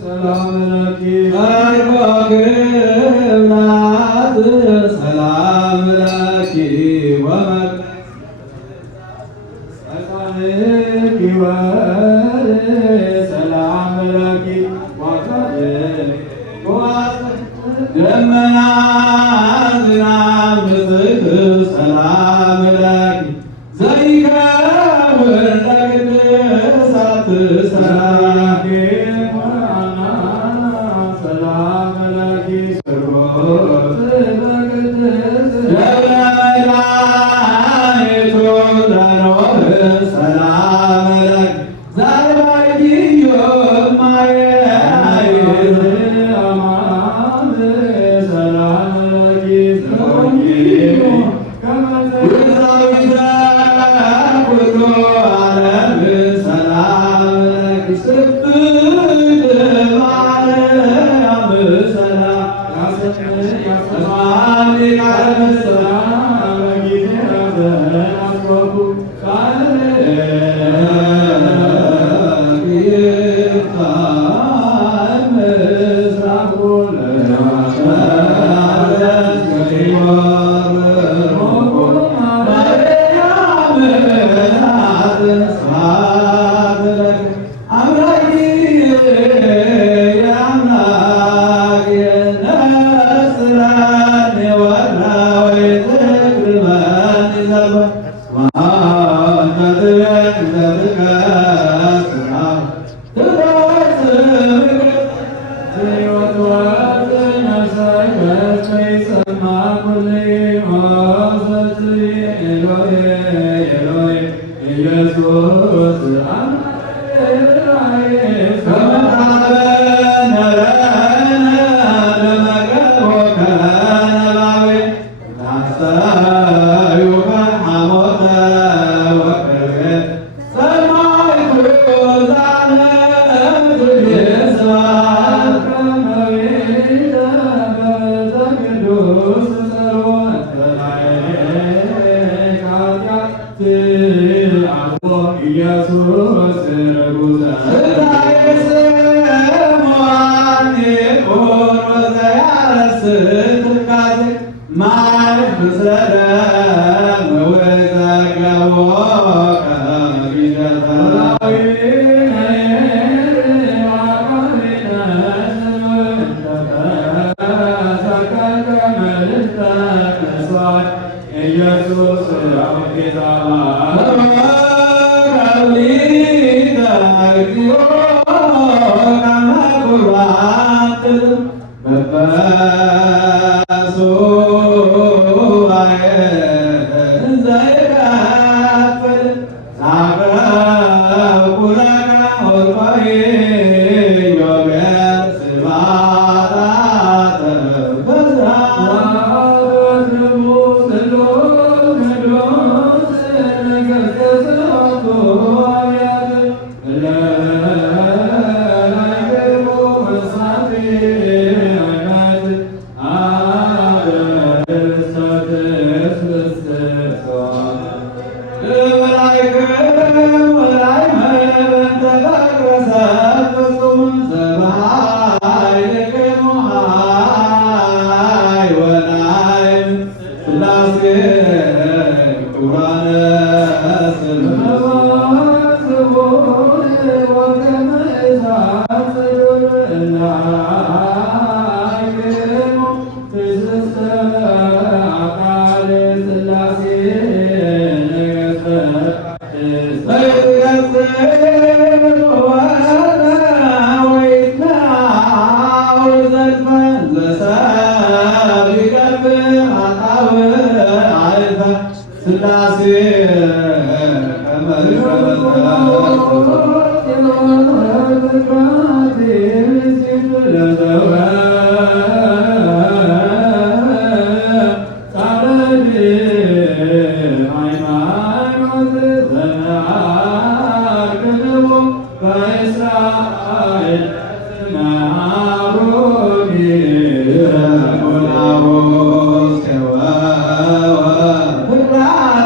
ሰላም ለኪ አይባክናት ሰላም ለኪ ወመጣንኪ ሰላም ለኪ ደመና ዝናብ ምጽት ሰላም ለኪ ዘይከውን ለቅድሳት ሰላም ሰላም ለኪ ስርወት በቅድስ ለመድኃኒቱ ለኖህ ሰላም ለኪ ዛርባይዮ ማየት አማን ሰላም ለኪ ዘወኝ ከመዘዊተ ኩሉ ዓለም ሰላም ለኪ ስብሕት ማርያም ሰላም ያሰማል ቃለ ሰላም በጊዜ ዘናፍቆቱ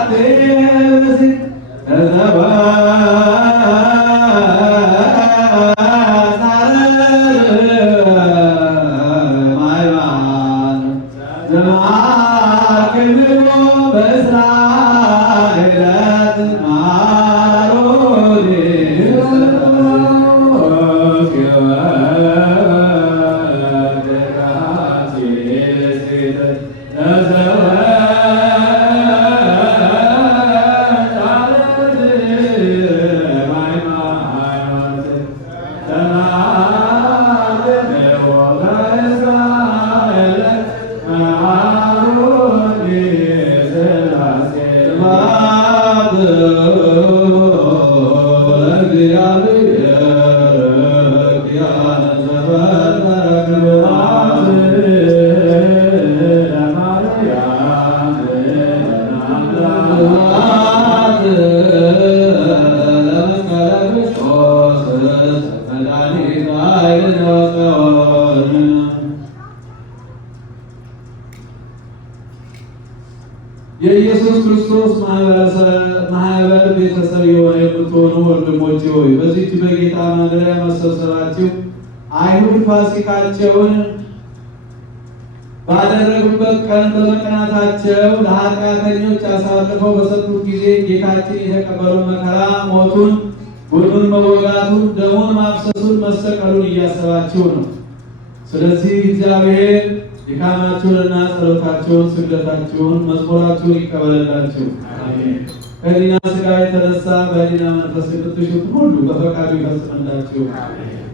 Amen. ስብሐት ለመስቀለ ክርስቶስ መድኃኒተ ኃይልነ ወጽዮን። የኢየሱስ ክርስቶስ ማህበር ቤተሰብ የሆነ የምትሆኑ ወንድሞቼ ሆይ በዚህች በጌታ ማደሪያ መሰብሰባችሁ አይሁድ ፋሲካቸውን ባደረጉበት ቀን በመቅናታቸው ለኃጢአተኞች አሳልፈው በሰጡት ጊዜ ጌታችን የተቀበለው መከራ፣ ሞቱን፣ ጎኑን መወጋቱን፣ ደሙን ማፍሰሱን፣ መሰቀሉን እያሰባችሁ ነው። ስለዚህ እግዚአብሔር ድካማችሁንና ጸሎታችሁን፣ ስግደታችሁን፣ መዝሙራችሁን ይቀበልላችሁ። ከሕሊና ሥጋ የተነሳ በሕሊና መንፈስ የምትሹትን ሁሉ በፈቃዱ ይፈጽምላችሁ።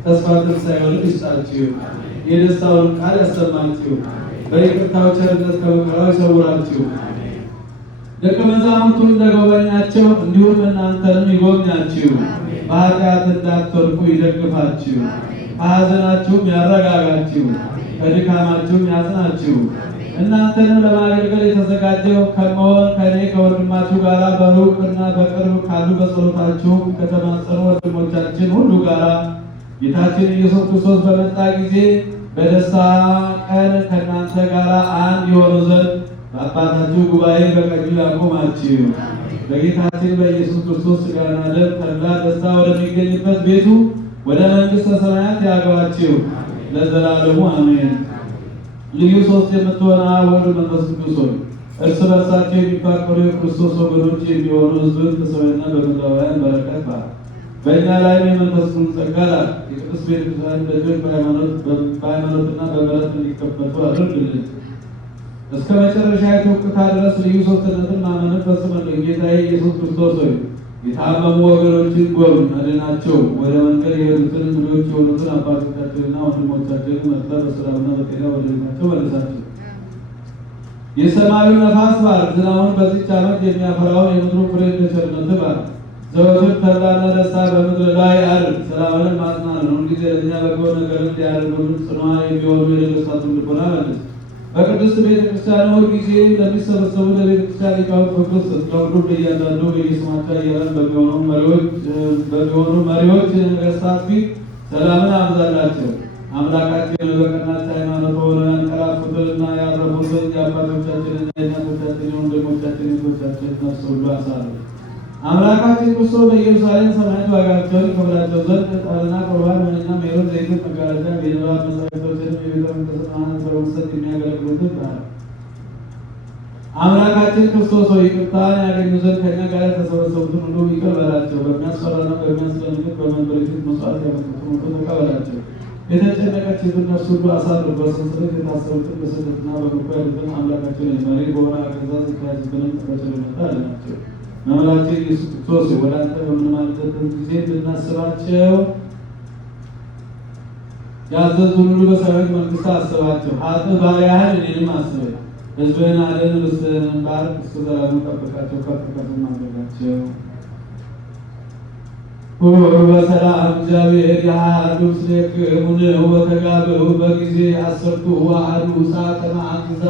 ተስፋ ትንሣኤውን ይስጣችሁ። የደስታውን ቃል ያሰማችሁ። በይቅርታው ቸርነት ከመከራው ይሰውራችሁ። ደቀ መዛሙርቱን እንደጎበኛቸው እንዲሁም እናንተንም ይጎብኛችሁ። በኃጢአት እንዳትወድቁ ይደግፋችሁ። ከሐዘናችሁም ያረጋጋችሁ። ከድካማችሁም ያጽናችሁ። እናንተንም ለማገልገል የተዘጋጀው ከመሆን ከእኔ ከወንድማችሁ ጋር በሩቅና በቅርብ ካሉ በጸሎታችሁ ከተማጸኑ ወንድሞቻችን ሁሉ ጋር ጌታችን ኢየሱስ ክርስቶስ በመጣ ጊዜ በደስታ ቀን ከእናንተ ጋር አንድ የሆኑ ዘንድ በአባታችሁ ጉባኤ በቀኙ ያቆማችሁ። በጌታችን በኢየሱስ ክርስቶስ ሥጋና ደም ተድላ ደስታ ወደሚገኝበት ቤቱ ወደ መንግሥተ ሰማያት ያግባችሁ ለዘላለሙ አሜን። ልዩ ሦስት የምትሆን አብ ወልድ መንፈስ ቅዱስ ሆይ እርስ በርሳቸው የሚፋቀሩ የክርስቶስ ወገኖች የሚሆኑ ሕዝብን በሰማይና በምድራውያን በረከት ባል በእኛ ላይ የመንፈስ ቅዱስ ጸጋ ላክ። የቅዱስ ቤተክርስቲያን ደጆች በሃይማኖትና በምሕረት እንዲከፈቱ አድርግልን። እስከ መጨረሻ የትውቅታ ድረስ ልዩ ሦስትነትን ማመንን ፈጽምልን። ጌታዬ ኢየሱስ ክርስቶስ ሆይ የታመሙ ወገኖችን ጎብኝ፣ አድናቸው። ወደ መንገድ የሄዱትን እንግዶች የሆኑትን አባቶቻችንና ወንድሞቻችንን መጥተህ በሰላምና በጤና ወደ ቤታቸው መልሳቸው። የሰማዩ ነፋስ ባርክ፣ ዝናቡን በዚህች ዓመት የሚያፈራውን የምድሩን ፍሬ እንደ ቸርነትህ ባርክ። ዘወትር ተድላና ደስታ በምድር ላይ አድርግ። ሰላምንም ማጽናት ነው። ሁልጊዜ ለእኛ በጎ ነገርን ሊያደርጉልን ጽኑዓን የሚሆኑ የነገሥታቱን ልቦና መልስ። በቅድስት ቤተክርስቲያን ሁል ጊዜ ለሚሰበሰቡ ለቤተክርስቲያን ሊቃውንት ፍቅር ስጥ። ለሁሉም ለእያንዳንዱ በየስማቸው አያላን በሚሆኑ መሪዎች ነገሥታት ፊት ሰላምን አብዛላቸው። አምላካችን በቀናች ሃይማኖት ሆነው ያንቀላፉትንና ያረፉትን የአባቶቻችንና የእናቶቻችን የወንድሞቻችን የእህቶቻችን ነፍስ ሁሉ አሳርፍ። አምላካችን ክርስቶስ በኢየሩሳሌም ሰማያት ዋጋቸውን ይከፍላቸው ዘንድ ዕጣንና ቁርባን፣ ወይንና ሜሮን፣ ዘይትን፣ መጋረጃ፣ የንባብ መጻሕፍቶችንም የቤተ መቅደስን ማኅሌት በመስጠት የሚያገለግሉትን ባርክ። አምላካችን ክርስቶስ ሆይ ይቅርታን ያገኙ ዘንድ ከእኛ ጋር የተሰበሰቡትን ሁሉ ይቅር በላቸው። በሚያስፈራና በሚያስደነግጥ በመንበረ ፊት መሥዋዕት ያመጡትን ሁሉ ተቀበላቸው። የተጨነቀችትን ነፍስ ሁሉ አሳርፍ። በሰንሰለት የታሰሩትን በስደትና በምርኮ ያሉትን አምላካችን መሪ በሆነ አገዛዝ የተያዙብንን በቸርነትህ አድናቸው። መምህራችን ኢየሱስ ክርስቶስ ወደ አንተ በምንማልድበት ጊዜ እንድናስባቸው ያዘዙን ሁሉ በሰማያዊት መንግሥት አስባቸው። ኃጥእ ባሪያህን እኔንም አስበኝ። ሕዝብህን አድን፣ ርስትህንም ባርክ። እስከ ዘላለሙ ጠብቃቸው፣ ከፍ ከፍ አድርጋቸው። ሁሉ በሰላም እግዚአብሔር ያህሉ ምስሌክሙ ወተጋብኡ በጊዜ 10 ወአሐዱ ሰዓተ መዓልት